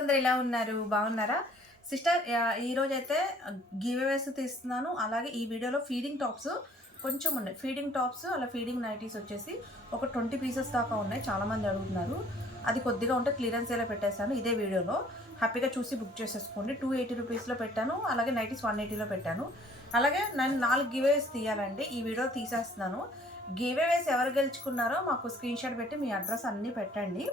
అందరు ఎలా ఉన్నారు? బాగున్నారా? సిస్టర్ ఈ రోజు అయితే గివ్ తీస్తున్నాను. అలాగే ఈ వీడియోలో ఫీడింగ్ టాప్స్ కొంచెం ఉన్నాయి. ఫీడింగ్ టాప్స్ అలా ఫీడింగ్ నైటీస్ వచ్చేసి ఒక ట్వంటీ పీసెస్ దాకా ఉన్నాయి. చాలామంది అడుగుతున్నారు. అది కొద్దిగా ఉంటే క్లియరెన్స్ ఎలా పెట్టేశాను ఇదే వీడియోలో. హ్యాపీగా చూసి బుక్ చేసేసుకోండి. టూ ఎయిటీ రూపీస్లో పెట్టాను. అలాగే నైటీస్ వన్ ఎయిటీలో పెట్టాను. అలాగే నేను నాలుగు గివ్ తీయాలండి. ఈ వీడియో తీసేస్తున్నాను. గివ్ అవేస్ ఎవరు గెలుచుకున్నారో మాకు స్క్రీన్ షాట్ పెట్టి మీ అడ్రస్ అన్నీ పెట్టండి.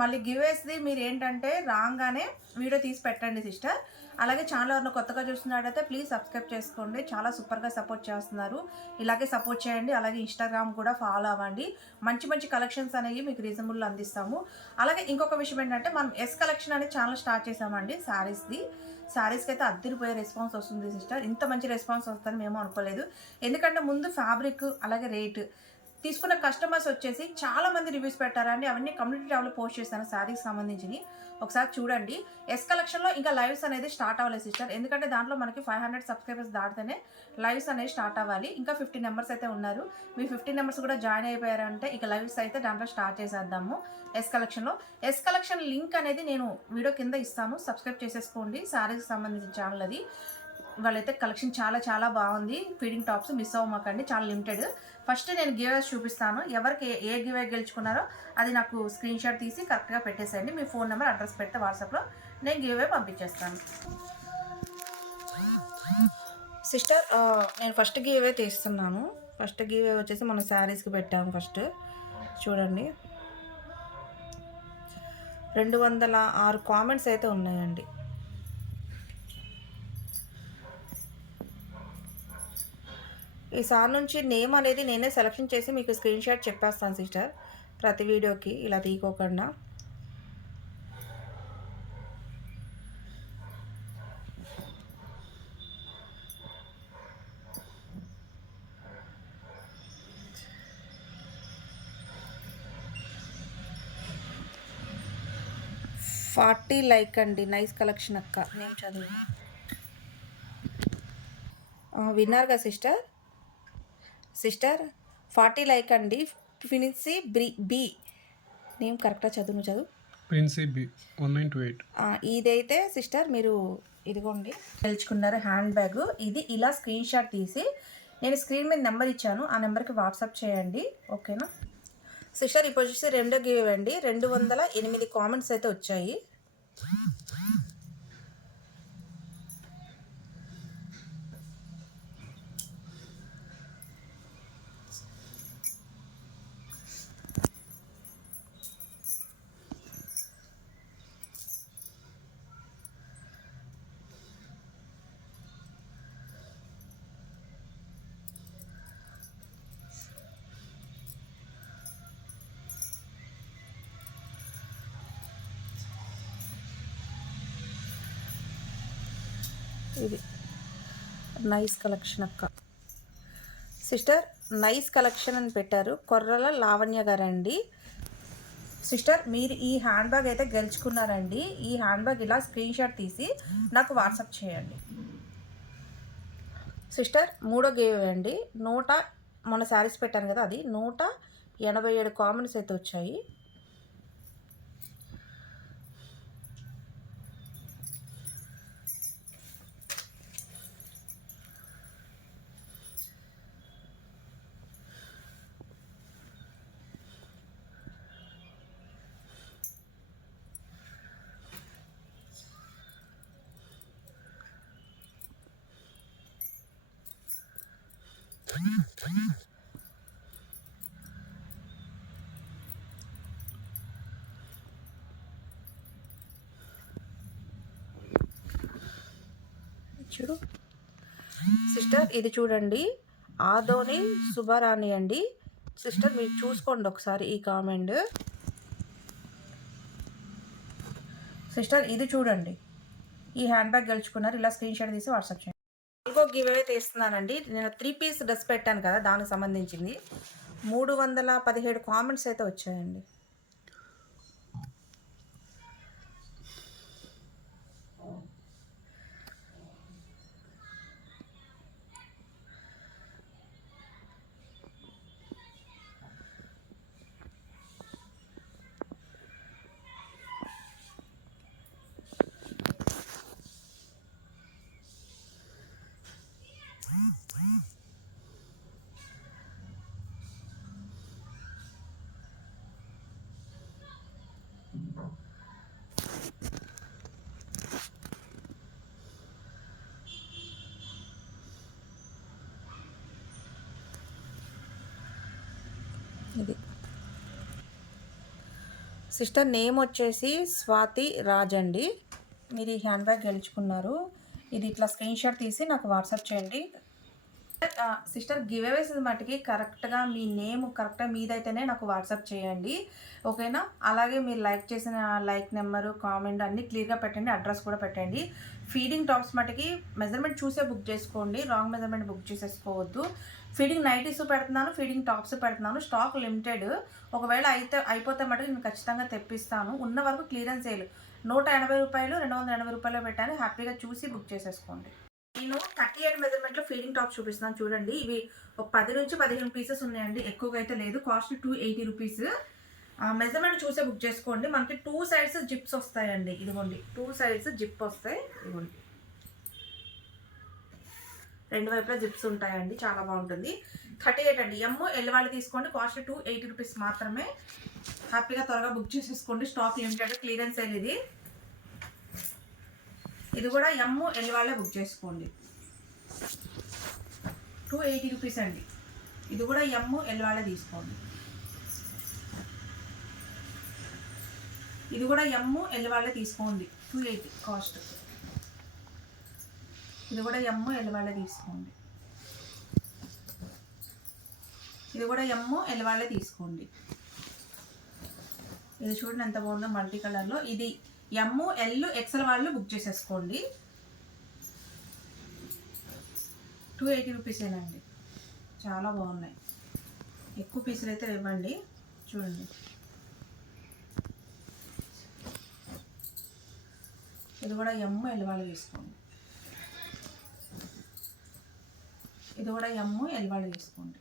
మళ్ళీ గివేస్ది మీరు ఏంటంటే రాగానే వీడియో తీసి పెట్టండి సిస్టర్. అలాగే ఛానల్ ఎవరిని కొత్తగా చూస్తున్నాడైతే ప్లీజ్ సబ్స్క్రైబ్ చేసుకోండి. చాలా సూపర్గా సపోర్ట్ చేస్తున్నారు. ఇలాగే సపోర్ట్ చేయండి. అలాగే ఇన్స్టాగ్రామ్ కూడా ఫాలో అవ్వండి. మంచి మంచి కలెక్షన్స్ అనేవి మీకు రీజనబుల్లో అందిస్తాము. అలాగే ఇంకొక విషయం ఏంటంటే మనం ఎస్ కలెక్షన్ అనే ఛానల్ స్టార్ట్ చేసామండి శారీస్ది. శారీస్కి అయితే అద్దరిపోయే రెస్పాన్స్ వస్తుంది సిస్టర్. ఇంత మంచి రెస్పాన్స్ వస్తుందని మేము అనుకోలేదు. ఎందుకంటే ముందు ఫ్యాబ్రిక్ అలాగే రేట్. తీసుకున్న కస్టమర్స్ వచ్చేసి చాలా మంది రివ్యూస్ పెట్టారండి అవన్నీ కమ్యూనిటీ ట్యాబ్లో పోస్ట్ చేశాను శారీకి సంబంధించి ఒకసారి చూడండి. ఎస్ కలెక్షన్లో ఇంకా లైవ్స్ అనేది స్టార్ట్ అవ్వాలి సిస్టర్ ఎందుకంటే దాంట్లో మనకి ఫైవ్ హండ్రెడ్ సబ్స్క్రైబర్స్ దాటితేనే లైవ్స్ అనేది స్టార్ట్ అవ్వాలి. ఇంకా ఫిఫ్టీ నెంబర్స్ అయితే ఉన్నారు. మీ ఫిఫ్టీ నెంబర్స్ కూడా జాయిన్ అయిపోయారంటే ఇక లైవ్స్ అయితే దాంట్లో స్టార్ట్ చేసేద్దాము. ఎస్ కలెక్షన్లో ఎస్ కలెక్షన్ లింక్ అనేది నేను వీడియో కింద ఇస్తాను. సబ్స్క్రైబ్ చేసేసుకోండి. శారీకి సంబంధించిన ఛానల్ అది. వాళ్ళైతే కలెక్షన్ చాలా చాలా బాగుంది. ఫీడింగ్ టాప్స్ మిస్ అవ్వమాకండి. చాలా లిమిటెడ్. ఫస్ట్ నేను గివేస్ చూపిస్తాను. ఎవరికి ఏ- ఏ గివే గెలుచుకున్నారో అది నాకు స్క్రీన్ షాట్ తీసి కరెక్ట్గా పెట్టేసేయండి. మీ ఫోన్ నెంబర్ అడ్రస్ పెడితే వాట్సాప్లో నేను గివే పంపించేస్తాను. సిస్టర్ నేను ఫస్ట్ గివే తీస్తున్నాను. ఫస్ట్ గివే వచ్చేసి మన శారీస్కి పెట్టాము ఫస్ట్. చూడండి. రెండు వందల ఆరు కామెంట్స్ అయితే ఉన్నాయండి. ఈసారి నుంచి నేమ్ అనేది నేనే సెలెక్షన్ చేసి మీకు స్క్రీన్ షాట్ చెప్పేస్తాను సిస్టర్. ప్రతి వీడియోకి ఇలా తీయకోకుండా. ఫార్టీ లైక్ అండి. నైస్ కలెక్షన్ అక్క. నేను చదువు. విన్నారుగా సిస్టర్? సిస్టర్ ఫార్టీ లైక్ అండి. ఫినిక్సీ బ్రీ బి. నేమ్ కరెక్ట్గా చదువు నువ్వు చదువు. Princy B one nine two eight. ఇదైతే సిస్టర్ మీరు ఇదిగోండి. గెలుచుకున్నారు హ్యాండ్ బ్యాగ్? ఇది ఇలా స్క్రీన్ షాట్ తీసి నేను స్క్రీన్ మీద నెంబర్ ఇచ్చాను. ఆ నెంబర్కి వాట్సాప్ చేయండి. ఓకేనా? సిస్టర్ ఇప్పుడు వచ్చేసి రెండో గివ్ ఇవ్వండి. రెండు వందల ఎనిమిది కామెంట్స్ అయితే వచ్చాయి. ఇది. నైస్ కలెక్షన్ అక్క. సిస్టర్ నైస్ కలెక్షన్ అని పెట్టారు. కొర్రల లావణ్య గారండి. సిస్టర్ మీరు ఈ హ్యాండ్ బ్యాగ్ అయితే గెలుచుకున్నారండి. ఈ హ్యాండ్ బ్యాగ్ ఇలా స్క్రీన్ షాట్ తీసి నాకు వాట్సాప్ చేయండి. సిస్టర్ మూడో గేవ్ అండి. నూట మన శారీస్ పెట్టాను కదా అది. నూట ఎనభై ఏడు కామెంట్స్ అయితే వచ్చాయి. చూడు. సిస్టర్ ఇది చూడండి. ఆదోని సుబ్బారాణి అండి. సిస్టర్ మీరు చూసుకోండి ఒకసారి ఈ కామెంట్ సిస్టర్ ఇది చూడండి. ఈ హ్యాండ్ బ్యాగ్ గెలుచుకున్నారు. ఇలా స్క్రీన్ షాట్ తీసి వాట్సాప్ చేయండి. ఇంకో గివ్ అవే తీస్తున్నానండి. నేను త్రీ పీస్ డ్రెస్ పెట్టాను కదా దానికి సంబంధించింది. మూడు వందల పదిహేడు కామెంట్స్ అయితే వచ్చాయండి. ఇది. సిస్టర్ నేమ్ వచ్చేసి స్వాతి రాజ్ అండి మీరు ఈ హ్యాండ్ బ్యాగ్ గెలుచుకున్నారు. ఇది ఇట్లా స్క్రీన్ షాట్ తీసి నాకు వాట్సాప్ చేయండి. సిస్టర్ గివ్ అవేస్ మటుకి కరెక్ట్గా మీ నేమ్ కరెక్ట్గా మీదైతేనే నాకు వాట్సాప్ చేయండి. ఓకేనా? అలాగే మీరు లైక్ చేసిన లైక్ నెంబరు కామెంట్ అన్నీ క్లియర్గా పెట్టండి. అడ్రస్ కూడా పెట్టండి. ఫీడింగ్ టాప్స్ మటుకి మెజర్మెంట్ చూసే బుక్ చేసుకోండి. రాంగ్ మెజర్మెంట్ బుక్ చేసేసుకోవద్దు. ఫీడింగ్ నైటీస్ పెడుతున్నాను ఫీడింగ్ టాప్స్ పెడుతున్నాను. Stock limited. ఒకవేళ అయితే అయిపోతే మటుకు నేను ఖచ్చితంగా తెప్పిస్తాను. ఉన్న వరకు క్లియరెన్స్ సేల్ నూట ఎనభై రూపాయలు రెండు వందల ఎనభై రూపాయలు పెట్టాను. హ్యాపీగా చూసి బుక్ చేసేసుకోండి. నేను థర్టీ ఎయిట్ మెజర్మెంట్లో ఫీడింగ్ టాప్ చూపిస్తున్నాను. చూడండి ఇవి ఒక పది నుంచి పదిహేను పీసెస్ ఉన్నాయండి. ఎక్కువగా అయితే లేదు. Cost two eighty rupees. Measurement చూసే బుక్ చేసుకోండి. మనకి టూ సైడ్స్ జిప్స్ వస్తాయండి. ఇదిగోండి టూ సైడ్స్ జిప్ వస్తాయి. ఇదిగోండి. రెండు వైపులా జిప్స్ ఉంటాయండి చాలా బాగుంటుంది. థర్టీ ఎయిట్ అండి. ఎమ్ ఎల్ వాళ్ళు తీసుకోండి. కాస్ట్ టూ ఎయిటీ రూపీస్ మాత్రమే. హ్యాపీగా త్వరగా బుక్ చేసేసుకోండి. స్టాక్ లిమిటెడ్ క్లియరెన్స్ సేల్ ఇది ఇది కూడా ఎమ్ ఎల్ వాళ్ళే బుక్ చేసుకోండి. టూ ఎయిటీ రూపీస్ అండి. ఇది కూడా ఎమ్ ఎల్ వాళ్ళే తీసుకోండి. ఇది కూడా ఎమ్ ఎల్ వాళ్ళే తీసుకోండి. Two eighty cost. ఇది కూడా ఎమ్ము ఎలవాళ్ళ తీసుకోండి. ఇది కూడా ఎమ్మో ఎలవాళ్ళ తీసుకోండి. ఇది చూడండి ఎంత బాగుందో మల్టీ కలర్లో. ఇది ఎమ్ ఎల్ ఎక్సెల్ వాళ్ళు బుక్ చేసేసుకోండి. టూ ఎయిటీ రూపీసేనండి చాలా బాగున్నాయి. ఎక్కువ పీసులు అయితే ఇవ్వండి. చూడండి. ఇది కూడా ఎమ్ ఎల్ వాళ్ళు తీసుకోండి. ఇది కూడా ఎమ్ము ఎల్ తీసుకోండి.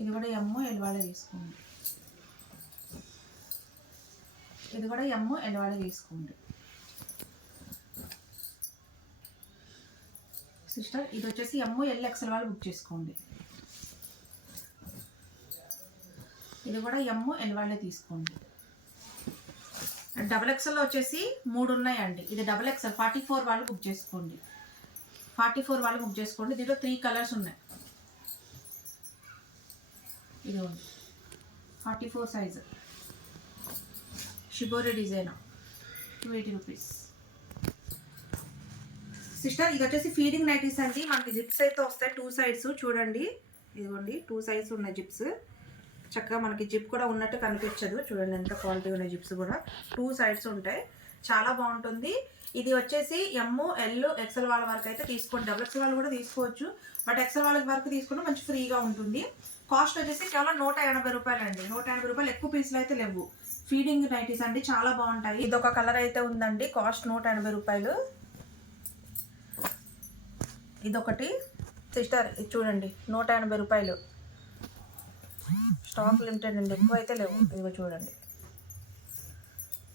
ఇది కూడా ఎమ్ము ఎల్ తీసుకోండి. ఇది కూడా ఎమ్ము ఎల్ తీసుకోండి. సిస్టర్ ఇది వచ్చేసి ఎమ్ము ఎల్ ఎక్సెల్ వాళ్ళు బుక్ చేసుకోండి. ఇది కూడా ఎమ్ము ఎల్ వాళ్ళే తీసుకోండి. డబల్ ఎక్సెల్ వచ్చేసి మూడు ఉన్నాయండి. ఇది డబల్ ఎక్సెల్ ఫార్టీ ఫోర్ వాళ్ళు బుక్ చేసుకోండి. ఫార్టీ ఫోర్ వాళ్ళు బుక్ చేసుకోండి. దీంట్లో త్రీ కలర్స్ ఉన్నాయి. ఇదిగోండి. Forty four size. Shibori design. Two eighty rupees. Sister ఇది వచ్చేసి ఫీడింగ్ నైటీస్ అండి. మనకి జిప్స్ అయితే వస్తాయి టూ సైడ్స్. చూడండి. ఇదిగోండి టూ సైడ్స్ ఉన్నాయి జిప్స్. చక్కగా మనకి జిప్ కూడా ఉన్నట్టు కనిపించదు. చూడండి ఎంత క్వాలిటీ ఉన్నాయి జిప్స్ కూడా. టూ సైడ్స్ ఉంటాయి. చాలా బాగుంటుంది. ఇది వచ్చేసి ఎమ్ ఎల్ ఎక్సెల్ వాళ్ళ వరకు అయితే తీసుకోండి. డబుల్ ఎక్సెల్ వాళ్ళు కూడా తీసుకోవచ్చు. బట్ ఎక్సెల్ వాళ్ళ వరకు తీసుకుంటే మంచి ఫ్రీగా ఉంటుంది. కాస్ట్ వచ్చేసి కేవలం నూట ఎనభై రూపాయలు అండి నూట ఎనభై రూపాయలు ఎక్కువ పీసులు అయితే లేవు. ఫీడింగ్ నైటీస్ అండి. చాలా బాగుంటాయి. ఇది ఒక కలర్ అయితే ఉందండి. కాస్ట్ నూట ఎనభై రూపాయలు. ఇదొకటి. సిస్టర్ ఇది చూడండి. నూట ఎనభై రూపాయలు. స్టాక్ లిమిటెడ్ అండి. ఎక్కువ అయితే లేవు. ఇదిగో చూడండి.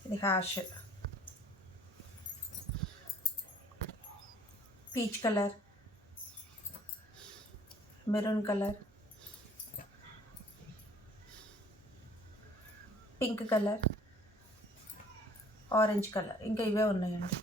ఇది ash peach colour maroon colour pink colour orange colour. ఇంకా ఇవే ఉన్నాయండి.